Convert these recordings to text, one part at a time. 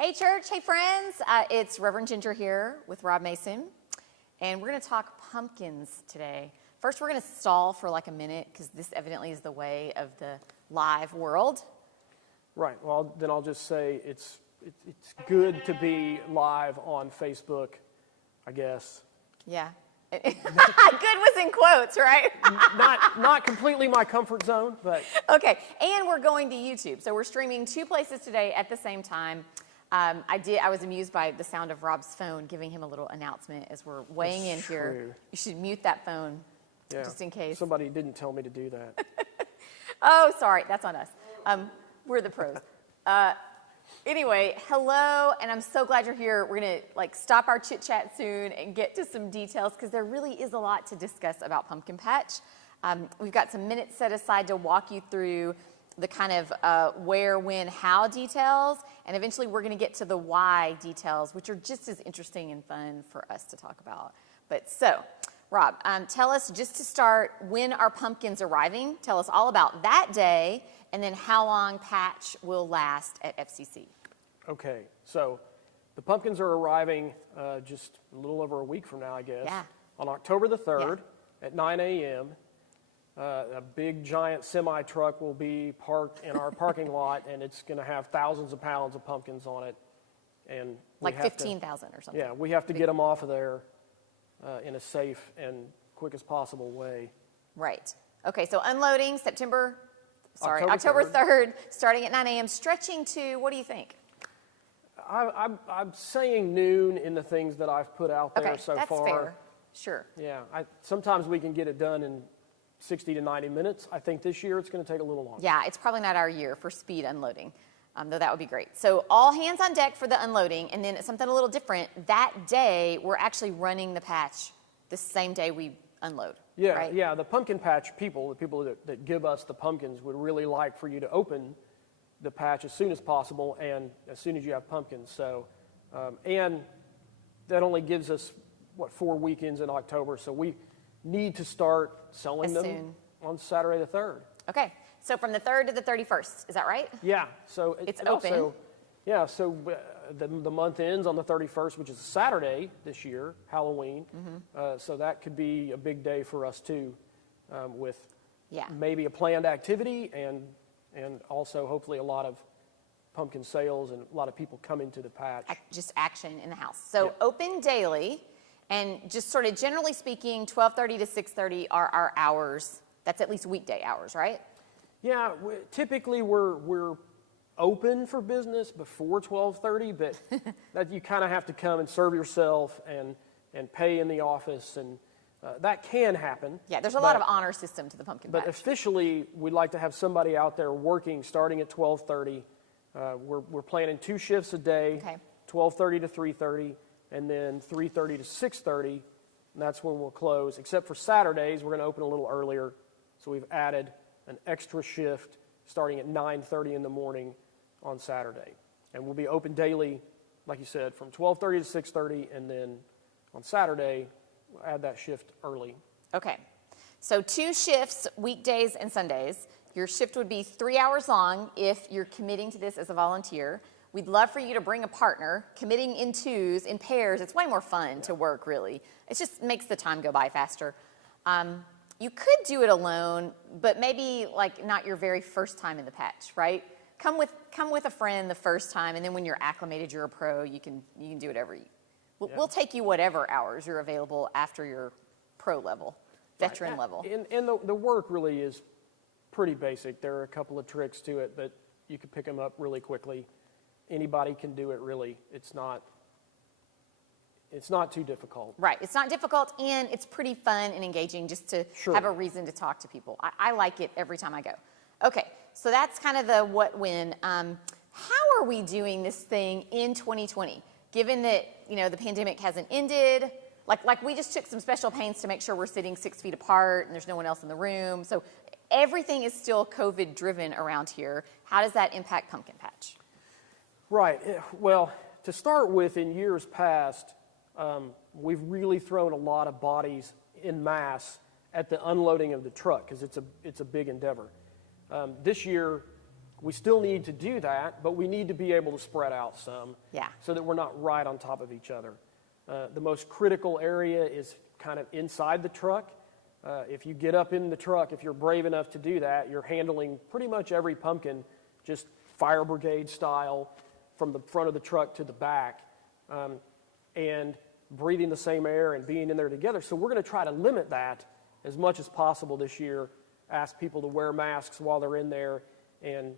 Hey church, hey friends, it's Reverend Ginger here with Rob Mason, and we're going to talk pumpkins today. First, we're going to stall for like a minute because this evidently is the way of the live world. Right, well then I'll just say it's good to be live on Facebook, I guess. Yeah. Good was in quotes, right? Not completely my comfort zone, but... Okay, and we're going to YouTube. So we're streaming two places today at the same time. I was amused by the sound of Rob's phone giving him a little announcement as we're weighing in here. You should mute that phone, just in case. Somebody didn't tell me to do that. Oh, sorry, that's on us. We're the pros. Anyway, hello, and I'm so glad you're here. We're gonna stop our chit chat soon and get to some details because there really is a lot to discuss about Pumpkin Patch. We've got some minutes set aside to walk you through the kind of where, when, how details, and eventually we're going to get to the why details, which are just as interesting and fun for us to talk about. But so, Rob, tell us, just to start, when are pumpkins arriving? Tell us all about that day, and then how long Patch will last at FCC. Okay, so the pumpkins are arriving just a little over a week from now, I guess. Yeah. On October the 3rd at 9 a.m. A big giant semi truck will be parked in our parking lot, and it's going to have thousands of pounds of pumpkins on it. And like 15,000 or something. Yeah, we have to get them off of there in a safe and quick as possible way. Right. Okay, so unloading October 3rd. 3rd, starting at 9 a.m., stretching to, what do you think? I'm saying noon in the things that I've put out there so far. Okay, that's fair. Sure. Yeah, sometimes we can get it done in 60 to 90 minutes. I think this year it's going to take a little longer. Yeah, it's probably not our year for speed unloading, though that would be great. So all hands on deck for the unloading, and then something a little different. That day, we're actually running the patch the same day we unload. Yeah, right? Yeah. The pumpkin patch people, the people that give us the pumpkins, would really like for you to open the patch as soon as possible and as soon as you have pumpkins. So, and that only gives us 4 weekends in October. So we need to start selling them on Saturday the 3rd. Okay, so from the 3rd to the 31st, is that right? Yeah, so it's open. Also, yeah, so the month ends on the 31st, which is a Saturday this year, Halloween. Mm-hmm. So that could be a big day for us too, with maybe a planned activity and also hopefully a lot of pumpkin sales and a lot of people coming to the patch. Just action in the house. So open daily. And just sort of generally speaking, 12:30 to 6:30 are our hours. That's at least weekday hours, right? Yeah, typically we're open for business before 12:30, but that you kind of have to come and serve yourself and pay in the office, and that can happen. Yeah, there's a lot of honor system to the pumpkin patch. But officially, we'd like to have somebody out there working starting at 12:30. We're planning 2 shifts a day, 12:30 to 3:30. And then 3:30 to 6:30, and that's when we'll close. Except for Saturdays, we're going to open a little earlier. So we've added an extra shift starting at 9:30 in the morning on Saturday. And we'll be open daily, like you said, from 12:30 to 6:30, and then on Saturday, we'll add that shift early. Okay. So 2 shifts, weekdays and Sundays. Your shift would be 3 hours long if you're committing to this as a volunteer. We'd love for you to bring a partner. Committing in 2s, in pairs, it's way more fun to work, really. It just makes the time go by faster. You could do it alone, but maybe not your very first time in the patch, right? Come with a friend the first time, and then when you're acclimated, you're a pro, you can do whatever. We'll take you whatever hours you're available after your pro level, veteran level. And the work really is pretty basic. There are a couple of tricks to it, but you can pick them up really quickly. Anybody can do it, really. It's not too difficult. Right. It's not difficult, and it's pretty fun and engaging just to have a reason to talk to people. I like it every time I go. Okay, so that's kind of the what, when. How are we doing this thing in 2020, given that the pandemic hasn't ended? Like we just took some special pains to make sure we're sitting 6 feet apart and there's no one else in the room. So everything is still COVID-driven around here. How does that impact Pumpkin Patch? Right. Well, to start with, in years past, we've really thrown a lot of bodies en masse at the unloading of the truck because it's a big endeavor. This year, We still need to do that, but we need to be able to spread out some so that we're not right on top of each other. The most critical area is kind of inside the truck. If you get up in the truck, if you're brave enough to do that, you're handling pretty much every pumpkin just fire brigade style from the front of the truck to the back, and breathing the same air and being in there together. So we're going to try to limit that as much as possible this year, ask people to wear masks while they're in there, and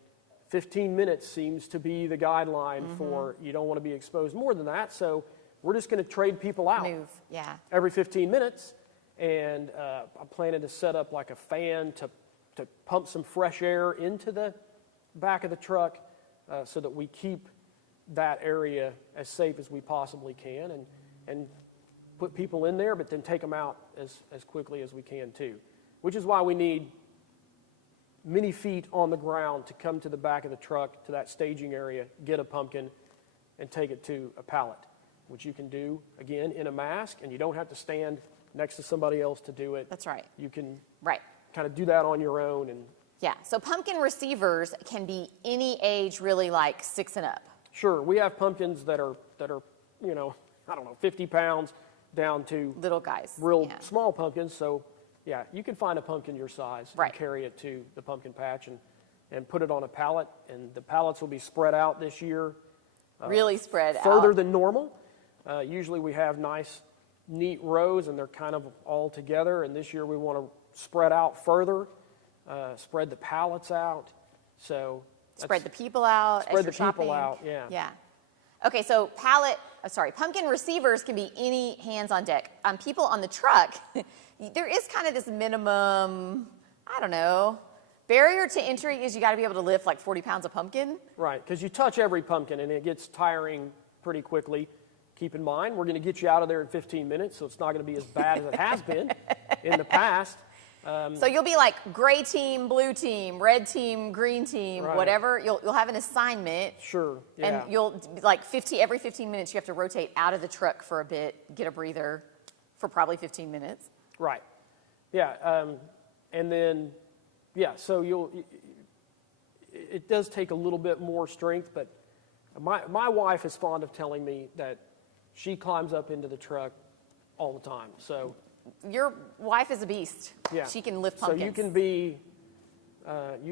15 minutes seems to be the guideline for you don't want to be exposed more than that. So we're just going to trade people out every 15 minutes. And I'm planning to set up like a fan to pump some fresh air into the back of the truck so that we keep that area as safe as we possibly can, and put people in there, but then take them out as quickly as we can too. Which is why we need many feet on the ground to come to the back of the truck, to that staging area, get a pumpkin, and take it to a pallet, which you can do, again, in a mask, and you don't have to stand next to somebody else to do it. That's right. You can kind of do that on your own. And so pumpkin receivers can be any age, really, like 6 and up. Sure, we have pumpkins that are 50 pounds down to little guys, real small pumpkins. So yeah, you can find a pumpkin your size and carry it to the pumpkin patch and put it on a pallet, and the pallets will be spread out this year. Really spread out. Further than normal. Usually we have nice, neat rows, and they're kind of all together, and this year we want to spread out further, spread the pallets out. So spread the people out. Spread as the you're people shopping. out, yeah. Okay, so pumpkin receivers can be any hands on deck. People on the truck, there is kind of this minimum, I don't know, barrier to entry is you got to be able to lift like 40 pounds of pumpkin. Right, because you touch every pumpkin and it gets tiring pretty quickly. Keep in mind, we're going to get you out of there in 15 minutes, so it's not going to be as bad as it has been in the past. So you'll be like gray team, blue team, red team, green team, whatever. You'll have an assignment. Sure. Yeah. And you'll like every 15 minutes you have to rotate out of the truck for a bit, get a breather for probably 15 minutes. Right. Yeah. And then, so it does take a little bit more strength, but my wife is fond of telling me that she climbs up into the truck all the time. So your wife is a beast. Yeah. She can lift pumpkins. So you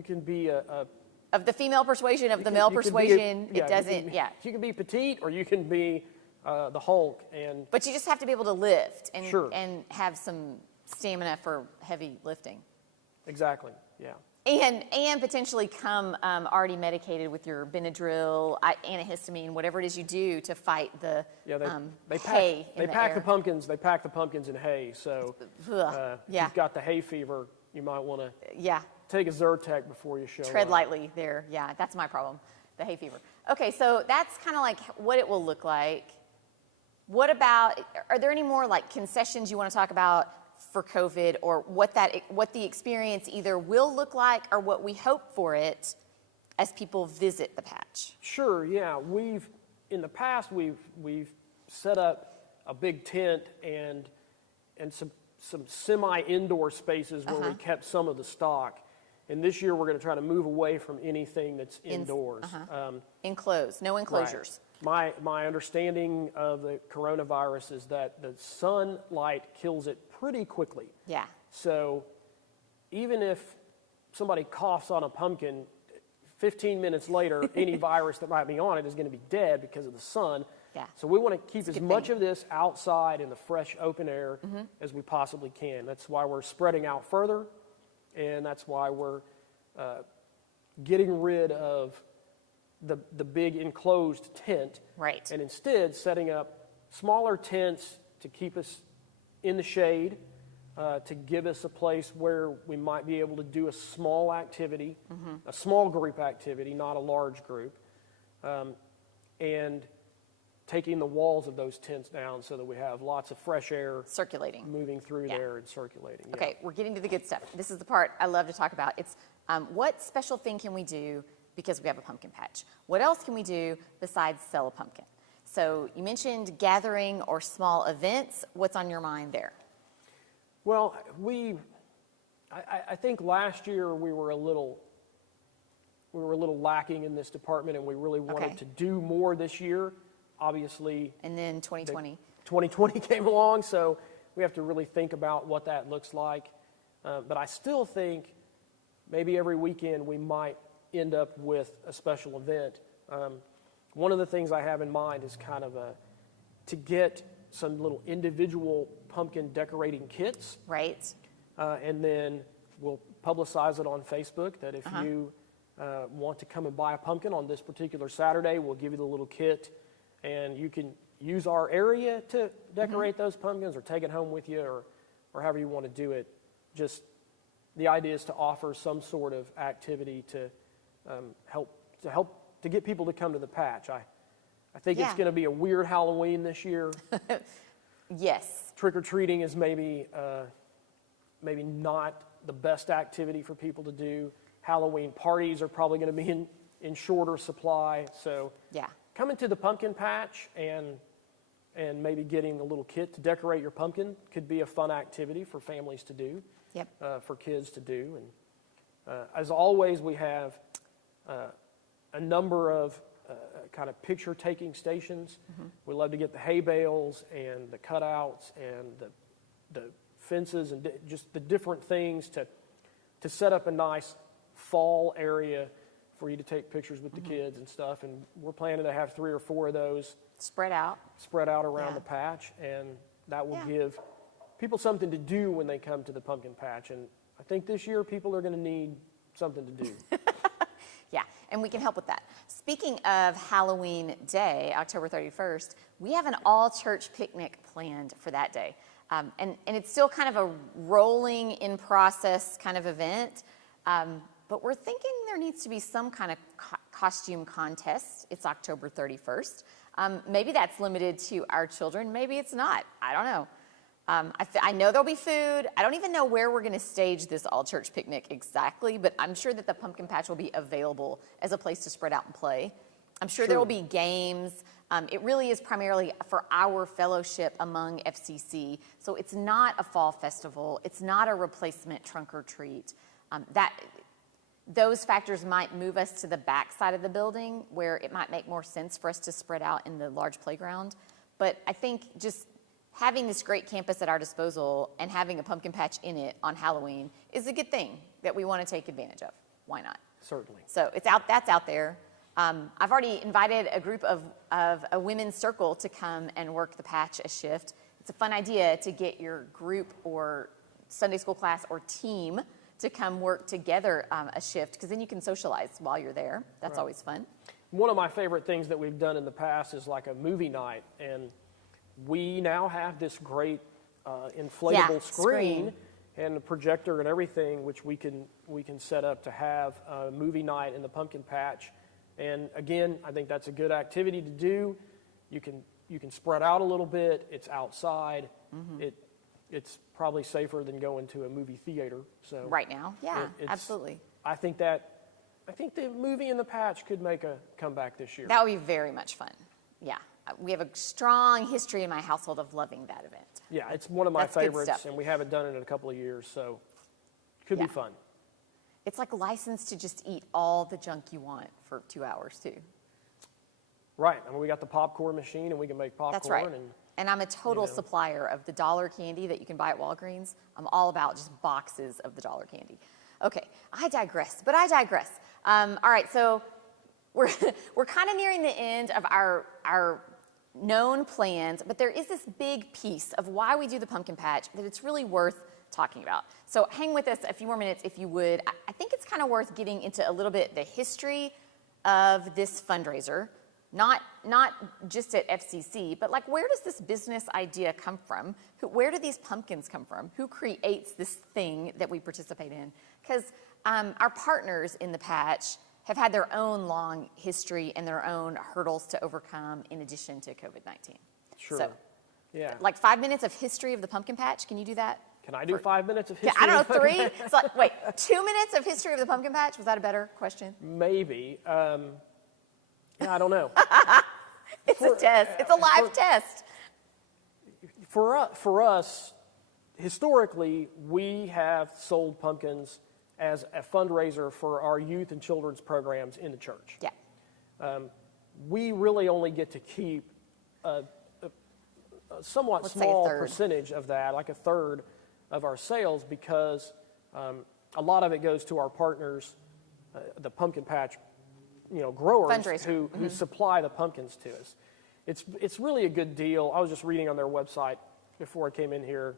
can be a of the female persuasion, of the male persuasion. It doesn't. You can be petite, or you can be the Hulk, But you just have to be able to lift and Sure. and have some stamina for heavy lifting. Exactly. Yeah. And potentially come already medicated with your Benadryl, antihistamine, whatever it is you do to fight the hay in the pack air. the pumpkins. They pack the pumpkins in hay. So if you've got the hay fever, you might want to take a Zyrtec before you show Tread up. lightly there. Yeah, that's my problem, the hay fever. Okay, so that's kind of like what it will look like. What about, are there any more like concessions you want to talk about for COVID, or what the experience either will look like or what we hope for it as people visit the patch? Sure, yeah. In the past we've set up a big tent and some semi-indoor spaces where we kept some of the stock. And this year we're going to try to move away from anything that's indoors. Enclosed, no enclosures. Right. My understanding of the coronavirus is that the sunlight kills it pretty quickly. Yeah. So even if somebody coughs on a pumpkin, 15 minutes later, any virus that might be on it is going to be dead because of the sun. Yeah. So we want to keep as much of this outside in the fresh open air as we possibly can. That's why we're spreading out further, and that's why we're getting rid of the big enclosed tent. Right. And instead setting up smaller tents to keep us in the shade, to give us a place where we might be able to do a small activity, a small group activity, not a large group, and taking the walls of those tents down so that we have lots of fresh air circulating, moving through there and circulating. Okay, we're getting to the good stuff. This is the part I love to talk about. It's what special thing can we do because we have a pumpkin patch? What else can we do besides sell a pumpkin? So you mentioned gathering or small events. What's on your mind there? Well, I think last year we were a little we were a little lacking in this department, and we really wanted to do more this year. Obviously, and then 2020. 2020 came along, so we have to really think about what that looks like. But I still think maybe every weekend we might end up with a special event. One of the things I have in mind is kind of to get some little individual pumpkin decorating kits. Right. And then we'll publicize it on Facebook that if you want to come and buy a pumpkin on this particular Saturday, we'll give you the little kit, and you can use our area to decorate those pumpkins or take it home with you, or however you want to do it. Just the idea is to offer some sort of activity to help to get people to come to the patch. I think it's going to be a weird Halloween this year. Yes. Trick-or-treating is maybe not the best activity for people to do. Halloween parties are probably going to be in shorter supply. So coming to the pumpkin patch and maybe getting a little kit to decorate your pumpkin could be a fun activity for families to do, for kids to do. And as always, we have a number of kind of picture-taking stations. We love to get the hay bales and the cutouts and the fences and just the different things to set up a nice fall area for you to take pictures with the kids and stuff. And we're planning to have 3 or 4 of those spread out around the patch, and that will give people something to do when they come to the pumpkin patch. And I think this year people are going to need something to do. Yeah, and we can help with that. Speaking of Halloween Day, October 31st, we have an all-church picnic planned for that day. And it's still kind of a rolling in process kind of event, but we're thinking there needs to be some kind of costume contest. It's October 31st. Maybe that's limited to our children. Maybe it's not. I don't know. I know there'll be food. I don't even know where we're going to stage this all-church picnic exactly, but I'm sure that the pumpkin patch will be available as a place to spread out and play. I'm sure there will be games. It really is primarily for our fellowship among FCC, so it's not a fall festival. It's not a replacement trunk or treat. Those factors might move us to the back side of the building where it might make more sense for us to spread out in the large playground. But I think just having this great campus at our disposal and having a pumpkin patch in it on Halloween is a good thing that we want to take advantage of. Why not? Certainly. So that's out there. I've already invited a group of a women's circle to come and work the patch a shift. It's a fun idea to get your group or Sunday school class or team to come work together a shift, because then you can socialize while you're there. That's always fun. One of my favorite things that we've done in the past is like a movie night, and we now have this great inflatable screen and a projector and everything, which we can set up to have a movie night in the pumpkin patch. And again, I think that's a good activity to do. You can spread out a little bit. It's outside. It's probably safer than going to a movie theater. So right now, absolutely. I think the movie in the patch could make a comeback this year. That would be very much fun. Yeah, we have a strong history in my household of loving that event. Yeah, it's one of my favorites, and we haven't done it in a couple of years, so it could be fun. It's like a license to just eat all the junk you want for 2 hours, too. Right. I mean, we got the popcorn machine, and we can make popcorn. That's right. And I'm a total supplier of the dollar candy that you can buy at Walgreens. I'm all about just boxes of the dollar candy. Okay, I digress. All right, so we're kind of nearing the end of our known plans, but there is this big piece of why we do the pumpkin patch that it's really worth talking about. So hang with us a few more minutes if you would. I think it's kind of worth getting into a little bit the history of this fundraiser. Not just at FCC, but like, where does this business idea come from? Where do these pumpkins come from? Who creates this thing that we participate in? Because our partners in the patch have had their own long history and their own hurdles to overcome in addition to COVID-19. Sure. So, yeah. Like 5 minutes of history of the pumpkin patch. Can you do that? Can I do 5 minutes of history? I don't know, 3? So, wait, 2 minutes of history of the pumpkin patch? Was that a better question? Maybe. I don't know. It's a test. It's a live test. For us, historically, we have sold pumpkins as a fundraiser for our youth and children's programs in the church. Yeah. We really only get to keep a somewhat small percentage of that, like a third of our sales, because a lot of it goes to our partners, the pumpkin patch, growers who supply the pumpkins to us. It's really a good deal. I was just reading on their website before I came in here.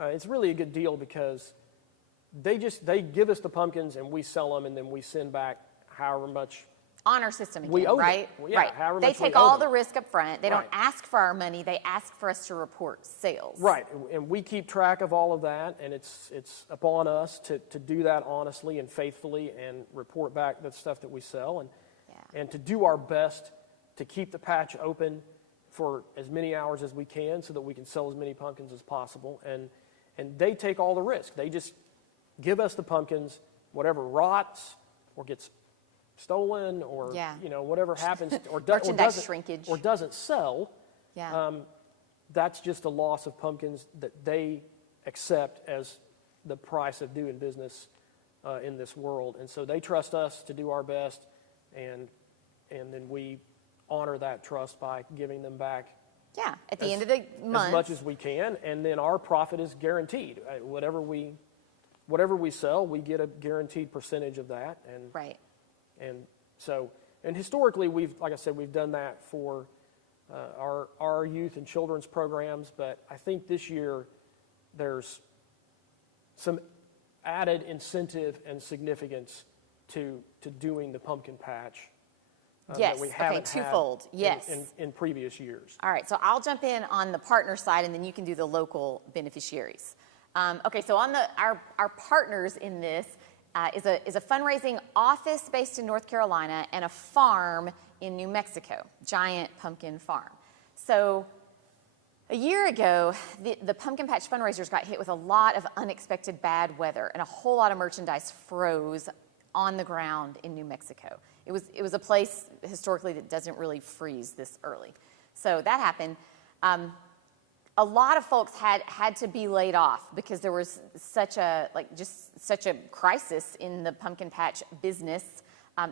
It's really a good deal because they give us the pumpkins and we sell them, and then we send back however much. Honor system again, we owe right? Them. Well, yeah, right. They take all the risk up front. They don't ask for our money. They ask for us to report sales. Right, and we keep track of all of that, and it's upon us to do that honestly and faithfully and report back the stuff that we sell, and to do our best to keep the patch open for as many hours as we can so that we can sell as many pumpkins as possible. And they take all the risk. They just give us the pumpkins, whatever rots or gets stolen or whatever happens or shrinkage or doesn't sell. Yeah. That's just a loss of pumpkins that they accept as the price of doing business in this world. And so they trust us to do our best, and then we honor that trust by giving them back. Yeah, at the end of the month, as much as we can, and then our profit is guaranteed. Whatever we sell, we get a guaranteed percentage of that. And right. And historically, like I said, we've done that for our youth and children's programs, but I think this year there's some added incentive and significance to doing the pumpkin patch. Yes, that we haven't okay, twofold, yes. In previous years. All right, so I'll jump in on the partner side, and then you can do the local beneficiaries. Okay, so on our partners in this, is a fundraising office based in North Carolina and a farm in New Mexico, Giant Pumpkin Farm. So a year ago, the Pumpkin Patch fundraisers got hit with a lot of unexpected bad weather, and a whole lot of merchandise froze on the ground in New Mexico. It was a place historically that doesn't really freeze this early. So that happened. A lot of folks had to be laid off because there was such a crisis in the pumpkin patch business.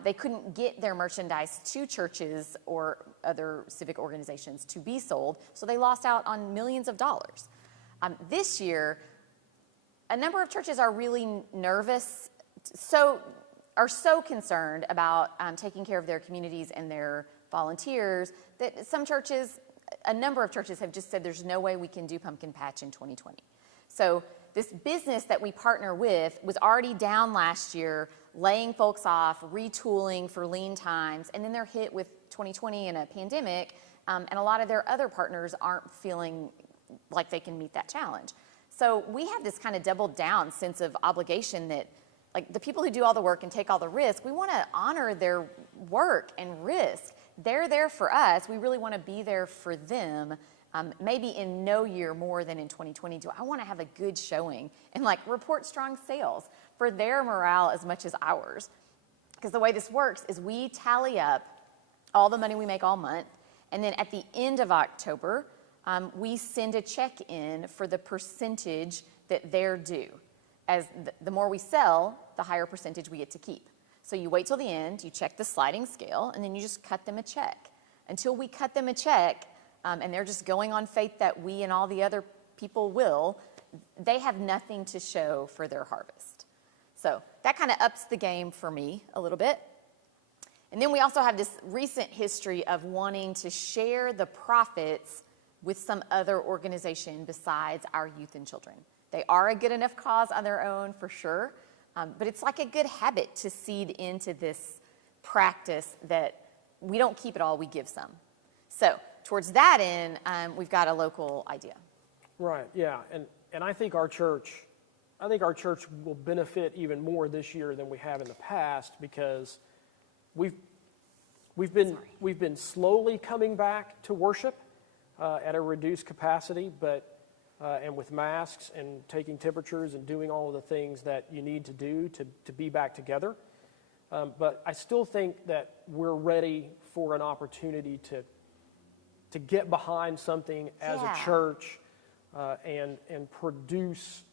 They couldn't get their merchandise to churches or other civic organizations to be sold, so they lost out on millions of dollars. This year, a number of churches are really nervous, are so concerned about taking care of their communities and their volunteers that a number of churches have just said there's no way we can do pumpkin patch in 2020. So this business that we partner with was already down last year, laying folks off, retooling for lean times, and then they're hit with 2020 and a pandemic, and a lot of their other partners aren't feeling like they can meet that challenge. So we have this kind of doubled down sense of obligation that, like, the people who do all the work and take all the risk, we want to honor their work and risk. They're there for us. We really want to be there for them. Maybe in no year more than in 2020, I want to have a good showing and report strong sales for their morale as much as ours. Because the way this works is we tally up all the money we make all month, and then at the end of October, we send a check in for the percentage that they're due. As the more we sell, the higher percentage we get to keep. So you wait till the end, you check the sliding scale, and then you just cut them a check. Until we cut them a check, and they're just going on faith that we and all the other people will, they have nothing to show for their harvest. So that kind of ups the game for me a little bit. And then we also have this recent history of wanting to share the profits with some other organization besides our youth and children. They are a good enough cause on their own, for sure, but it's like a good habit to seed into this practice that we don't keep it all, we give some. So towards that end, we've got a local idea. Right, yeah, and I think our church will benefit even more this year than we have in the past, because we've been slowly coming back to worship at a reduced capacity, but and with masks and taking temperatures and doing all of the things that you need to do to be back together. But I still think that we're ready for an opportunity to get behind something as a church and produce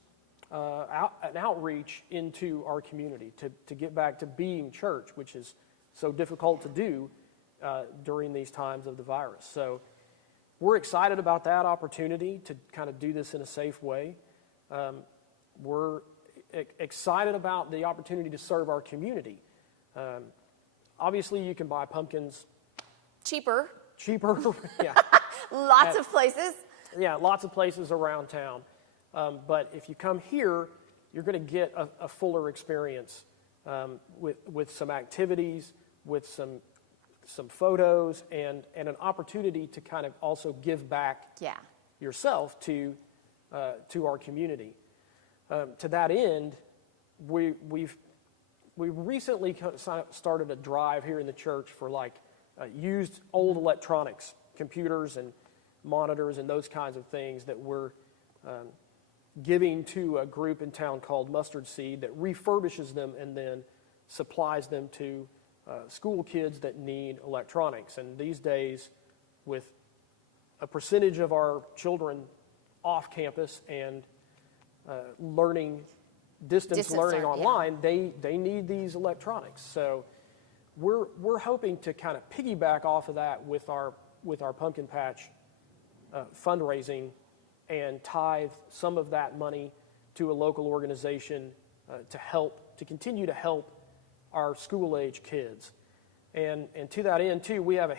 an outreach into our community to get back to being church, which is so difficult to do during these times of the virus. So we're excited about that opportunity to kind of do this in a safe way. We're excited about the opportunity to serve our community. Obviously, you can buy pumpkins cheaper. Yeah. Lots of places. Yeah, lots of places around town. But if you come here, you're going to get a fuller experience with some activities, with some photos, and an opportunity to kind of also give back yourself to our community. To that end, we've recently started a drive here in the church for used old electronics, computers and monitors and those kinds of things that we're giving to a group in town called Mustard Seed that refurbishes them and then supplies them to school kids that need electronics. And these days, with a percentage of our children off campus and distance learning online, they need these electronics. So we're hoping to kind of piggyback off of that with our pumpkin patch fundraising and tithe some of that money to a local organization to continue to help our school-age kids. And to that end, too, we have a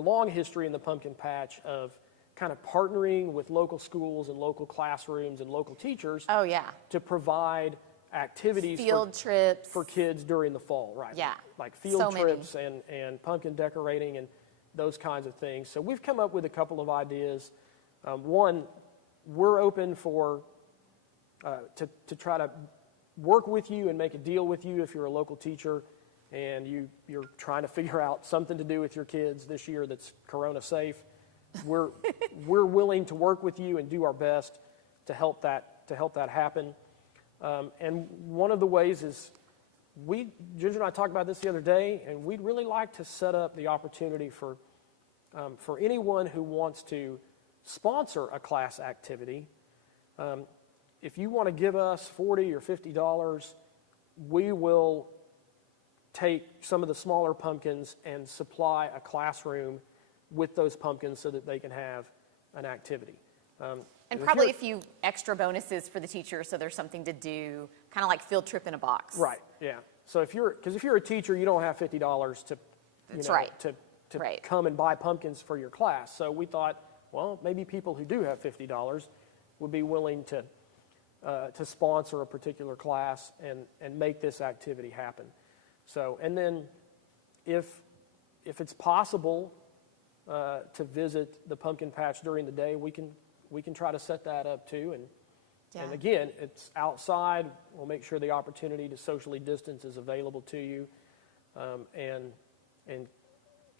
long history in the pumpkin patch of kind of partnering with local schools and local classrooms and local teachers to provide activities field trips for kids during the fall, right? Yeah. Like field trips and pumpkin decorating and those kinds of things. So we've come up with a couple of ideas. One, we're open to try to work with you and make a deal with you if you're a local teacher and you're trying to figure out something to do with your kids this year that's corona safe. We're willing to work with you and do our best to help that happen. And one of the ways is Ginger and I talked about this the other day, and we'd really like to set up the opportunity for anyone who wants to sponsor a class activity. If you want to give us $40 or $50, we will take some of the smaller pumpkins and supply a classroom with those pumpkins so that they can have an activity. And probably a few extra bonuses for the teacher so there's something to do, kind of like field trip in a box. Right, yeah. So if you're a teacher, you don't have $50 to come and buy pumpkins for your class. So we thought, well, maybe people who do have $50 would be willing to sponsor a particular class and make this activity happen. So, and then if it's possible to visit the pumpkin patch during the day, we can try to set that up too. And again, it's outside. We'll make sure the opportunity to socially distance is available to you, and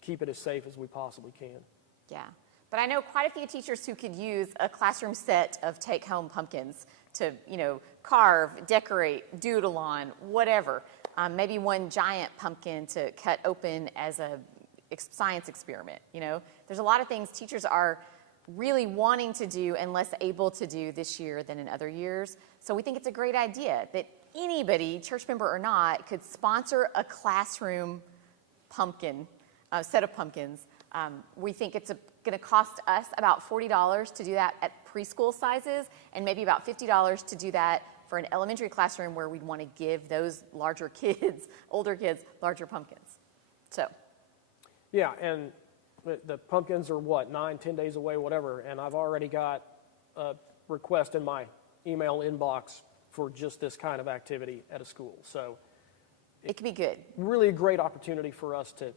keep it as safe as we possibly can. Yeah. But I know quite a few teachers who could use a classroom set of take-home pumpkins to, carve, decorate, doodle on, whatever. Maybe one giant pumpkin to cut open as a science experiment. There's a lot of things teachers are really wanting to do and less able to do this year than in other years. So we think it's a great idea that anybody, church member or not, could sponsor a classroom pumpkin, set of pumpkins. We think it's going to cost us about $40 to do that at preschool sizes, and maybe about $50 to do that for an elementary classroom where we'd want to give those larger kids, older kids, larger pumpkins. So. Yeah, and the pumpkins are 9-10 days away, whatever, and I've already got a request in my email inbox for just this kind of activity at a school. So it could be good. Really a great opportunity for us to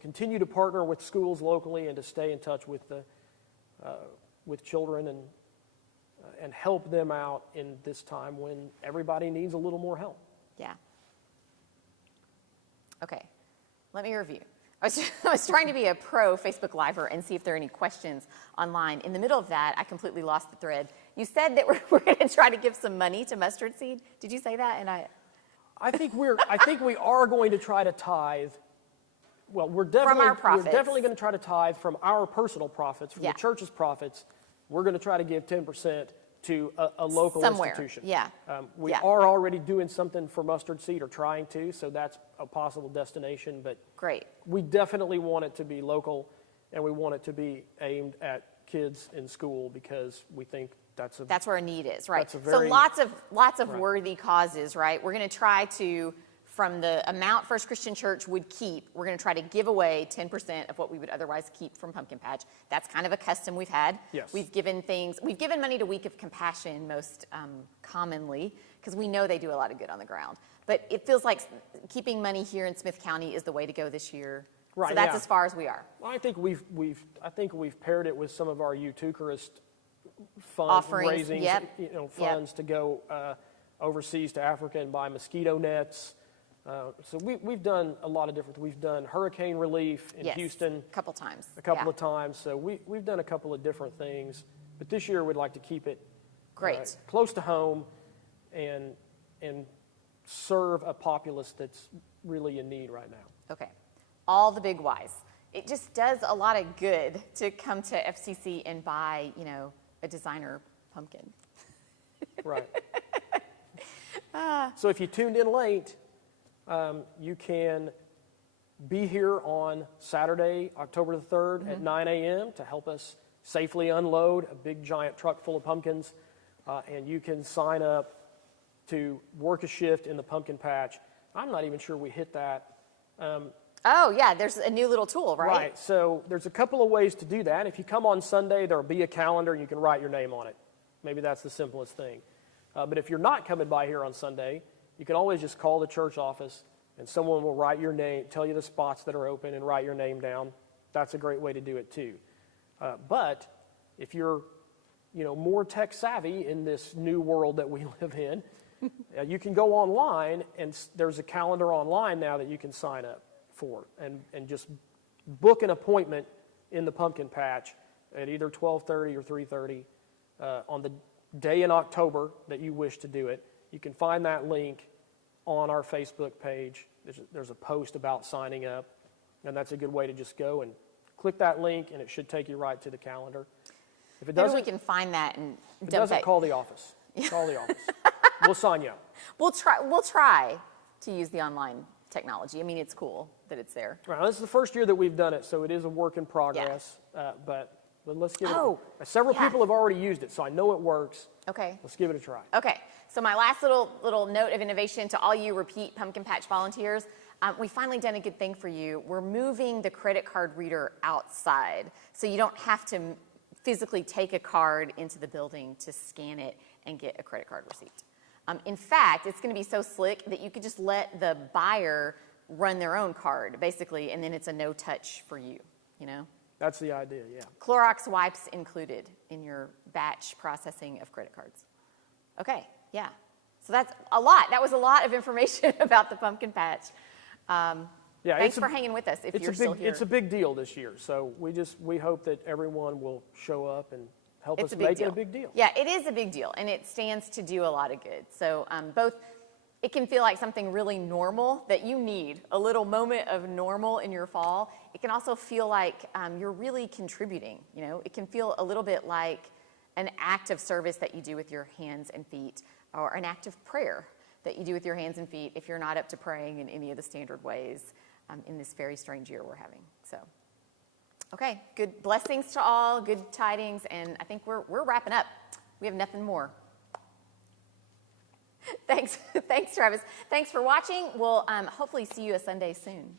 continue to partner with schools locally and to stay in touch with children and help them out in this time when everybody needs a little more help. Yeah. Okay, let me review. I was trying to be a pro Facebook Liver and see if there are any questions online. In the middle of that, I completely lost the thread. You said that we're going to try to give some money to Mustard Seed. Did you say that? And I think we are going to try to tithe. Well, we're definitely going to try to tithe from our personal profits, from the church's profits. We're going to try to give 10% to a local somewhere. institution. Yeah. We Yeah. are already doing something for Mustard Seed, or trying to, so that's a possible destination. But Great. we definitely want it to be local, and we want it to be aimed at kids in school, because we think that's where a need is, right? That's a very, so lots of right. worthy causes, right? We're going to try to, from the amount First Christian Church would keep, we're going to try to give away 10% of what we would otherwise keep from Pumpkin Patch. That's kind of a custom we've had. Yes. We've given money to Week of Compassion most commonly, because we know they do a lot of good on the ground. But it feels like keeping money here in Smith County is the way to go this year. Right, so that's yeah. as far as we are. Well, I think we've paired it with some of our Eucharist Offerings, fundraising, yep. Funds to go overseas to Africa and buy mosquito nets. So we've done a lot of different. We've done hurricane relief in Houston a couple times. a couple of times. So we've done a couple of different things. But this year we'd like to keep it Great. Close to home, and serve a populace that's really in need right now. Okay. All the big whys. It just does a lot of good to come to FCC and buy, a designer pumpkin. Right. So if you tuned in late, you can be here on Saturday, October the 3rd at 9 a.m. to help us safely unload a big giant truck full of pumpkins. And you can sign up to work a shift in the pumpkin patch. I'm not even sure we hit that. Oh, yeah, there's a new little tool, right? Right, so there's a couple of ways to do that. If you come on Sunday, there'll be a calendar and you can write your name on it. Maybe that's the simplest thing. But if you're not coming by here on Sunday, you can always just call the church office and someone will write your name, tell you the spots that are open and write your name down. That's a great way to do it too. But if you're more tech savvy in this new world that we live in, you can go online, and there's a calendar online now that you can sign up for, and just book an appointment in the pumpkin patch at either 12:30 or 3:30 on the day in October that you wish to do it. You can find that link on our Facebook page. There's a post about signing up, and that's a good way to just go and click that link, and it should take you right to the calendar. If it doesn't, maybe we can find that and if it dump doesn't, that. call the office. Call the office. We'll sign you up. We'll try to use the online technology. I mean, it's cool that it's there. Right, this is the first year that we've done it, so it is a work in progress. But let's give it. Several people have already used it, so I know it works. Okay. Let's give it a try. Okay. So my last little note of innovation to all you repeat Pumpkin Patch volunteers. We finally done a good thing for you. We're moving the credit card reader outside, so you don't have to physically take a card into the building to scan it and get a credit card receipt. In fact, it's going to be so slick that you could just let the buyer run their own card, basically, and then it's a no-touch for you, That's the idea, yeah. Clorox wipes included in your batch processing of credit cards. Okay, yeah. So that's a lot. That was a lot of information about the pumpkin patch. Thanks for hanging with us if you're still here. It's a big deal this year, so we hope that everyone will show up and help us make it a big deal. Yeah, it is a big deal, and it stands to do a lot of good. So it can feel like something really normal that you need, a little moment of normal in your fall. It can also feel like you're really contributing. It can feel a little bit like an act of service that you do with your hands and feet, or an act of prayer that you do with your hands and feet if you're not up to praying in any of the standard ways in this very strange year we're having. So, okay, good blessings to all, good tidings, and I think we're wrapping up. We have nothing more. Thanks, Travis. Thanks for watching. We'll hopefully see you a Sunday soon.